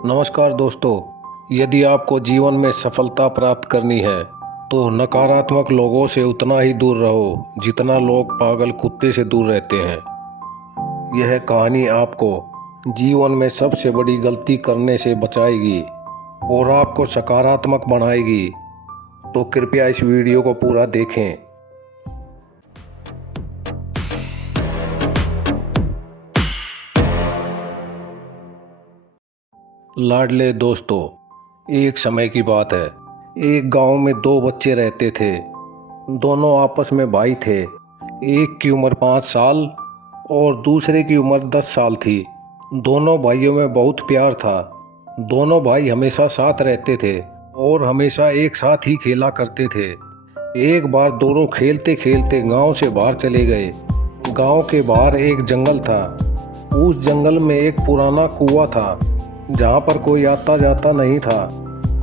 नमस्कार दोस्तों, यदि आपको जीवन में सफलता प्राप्त करनी है तो नकारात्मक लोगों से उतना ही दूर रहो जितना लोग पागल कुत्ते से दूर रहते हैं। यह कहानी आपको जीवन में सबसे बड़ी गलती करने से बचाएगी और आपको सकारात्मक बनाएगी। तो कृपया इस वीडियो को पूरा देखें। लाडले दोस्तों, एक समय की बात है। एक गांव में दो बच्चे रहते थे। दोनों आपस में भाई थे। एक की उम्र 5 साल और दूसरे की उम्र 10 साल थी। दोनों भाइयों में बहुत प्यार था। दोनों भाई हमेशा साथ रहते थे और हमेशा एक साथ ही खेला करते थे। एक बार दोनों खेलते खेलते गांव से बाहर चले गए। गांव के बाहर एक जंगल था। उस जंगल में एक पुराना कुआं था जहाँ पर कोई आता जाता नहीं था।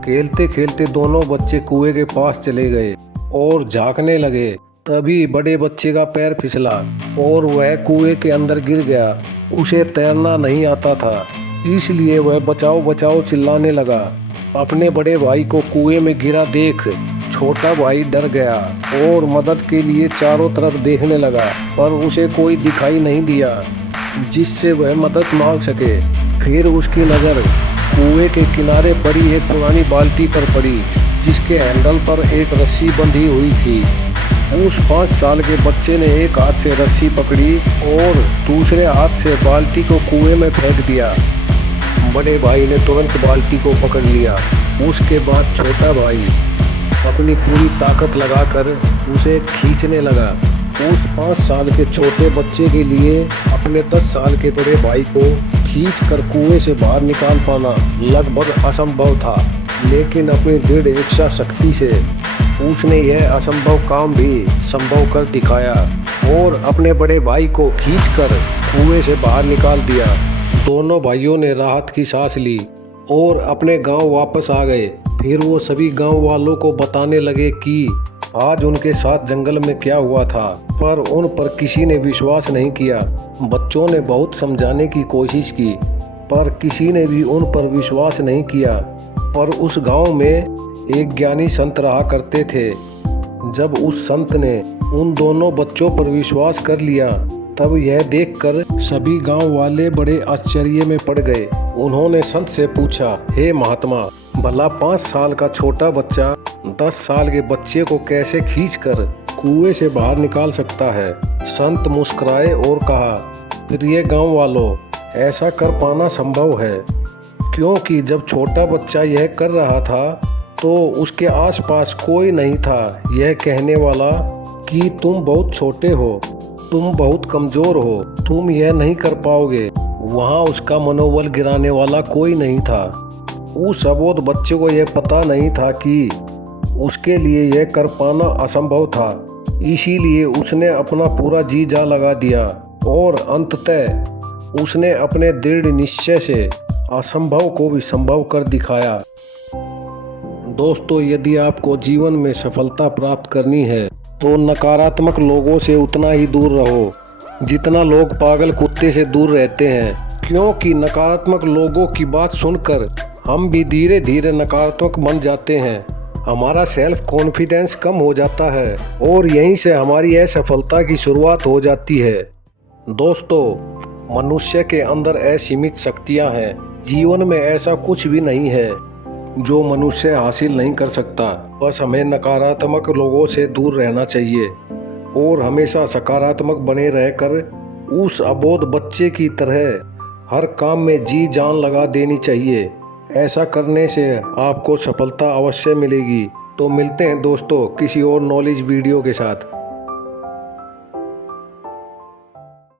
खेलते खेलते दोनों बच्चे कुएं के पास चले गए और झांकने लगे। तभी बड़े बच्चे का पैर फिसला और वह कुएं के अंदर गिर गया। उसे तैरना नहीं आता था, इसलिए वह बचाओ बचाओ चिल्लाने लगा। अपने बड़े भाई को कुएं में गिरा देख छोटा भाई डर गया और मदद के लिए चारों तरफ देखने लगा, पर उसे कोई दिखाई नहीं दिया जिससे वह मदद मांग सके। फिर उसकी नज़र कुएं के किनारे पड़ी एक पुरानी बाल्टी पर पड़ी जिसके हैंडल पर एक रस्सी बंधी हुई थी। उस 5 साल के बच्चे ने एक हाथ से रस्सी पकड़ी और दूसरे हाथ से बाल्टी को कुएं में फेंक दिया। बड़े भाई ने तुरंत बाल्टी को पकड़ लिया। उसके बाद छोटा भाई अपनी पूरी ताकत लगाकर उसे खींचने लगा। उस 5 साल के छोटे बच्चे के लिए अपने 10 साल के बड़े भाई को खींचकर कुएं से बाहर निकाल पाना लगभग असंभव था, लेकिन अपनी दृढ़ इच्छा शक्ति से उसने यह असंभव काम भी संभव कर दिखाया और अपने बड़े भाई को खींचकर कुएं से बाहर निकाल दिया। दोनों भाइयों ने राहत की सांस ली और अपने गांव वापस आ गए। फिर वो सभी गांव वालों को बताने लगे कि आज उनके साथ जंगल में क्या हुआ था, पर उन पर किसी ने विश्वास नहीं किया। बच्चों ने बहुत समझाने की कोशिश की, पर किसी ने भी उन पर विश्वास नहीं किया। पर उस गांव में एक ज्ञानी संत रहा करते थे। जब उस संत ने उन दोनों बच्चों पर विश्वास कर लिया, तब यह देखकर सभी गांव वाले बड़े आश्चर्य में पड़ गए। उन्होंने संत से पूछा, हे महात्मा, भला 5 साल का छोटा बच्चा 10 साल के बच्चे को कैसे खींचकर कुएं से बाहर निकाल सकता है? संत मुस्कुराए और कहा, प्रिय गांव वालों, ऐसा कर पाना संभव है, क्योंकि जब छोटा बच्चा यह कर रहा था तो उसके आसपास कोई नहीं था यह कहने वाला कि तुम बहुत छोटे हो, तुम बहुत कमज़ोर हो, तुम यह नहीं कर पाओगे। वहाँ उसका मनोबल गिराने वाला कोई नहीं था। उस अबोध बच्चे को यह पता नहीं था कि उसके लिए यह कर पाना असंभव था, इसीलिए उसने अपना पूरा जी जा लगा दिया और अंततः उसने अपने दृढ़ निश्चय से असंभव को भी संभव कर दिखाया। दोस्तों, यदि आपको जीवन में सफलता प्राप्त करनी है तो नकारात्मक लोगों से उतना ही दूर रहो जितना लोग पागल कुत्ते से दूर रहते हैं, क्योंकि नकारात्मक लोगों की बात सुनकर हम भी धीरे धीरे नकारात्मक बन जाते हैं। हमारा सेल्फ कॉन्फिडेंस कम हो जाता है और यहीं से हमारी असफलता की शुरुआत हो जाती है। दोस्तों, मनुष्य के अंदर असीमित शक्तियां हैं। जीवन में ऐसा कुछ भी नहीं है जो मनुष्य हासिल नहीं कर सकता। बस हमें नकारात्मक लोगों से दूर रहना चाहिए और हमेशा सकारात्मक बने रहकर उस अबोध बच्चे की तरह हर काम में जी जान लगा देनी चाहिए। ऐसा करने से आपको सफलता अवश्य मिलेगी। तो मिलते हैं दोस्तों किसी और नॉलेज वीडियो के साथ।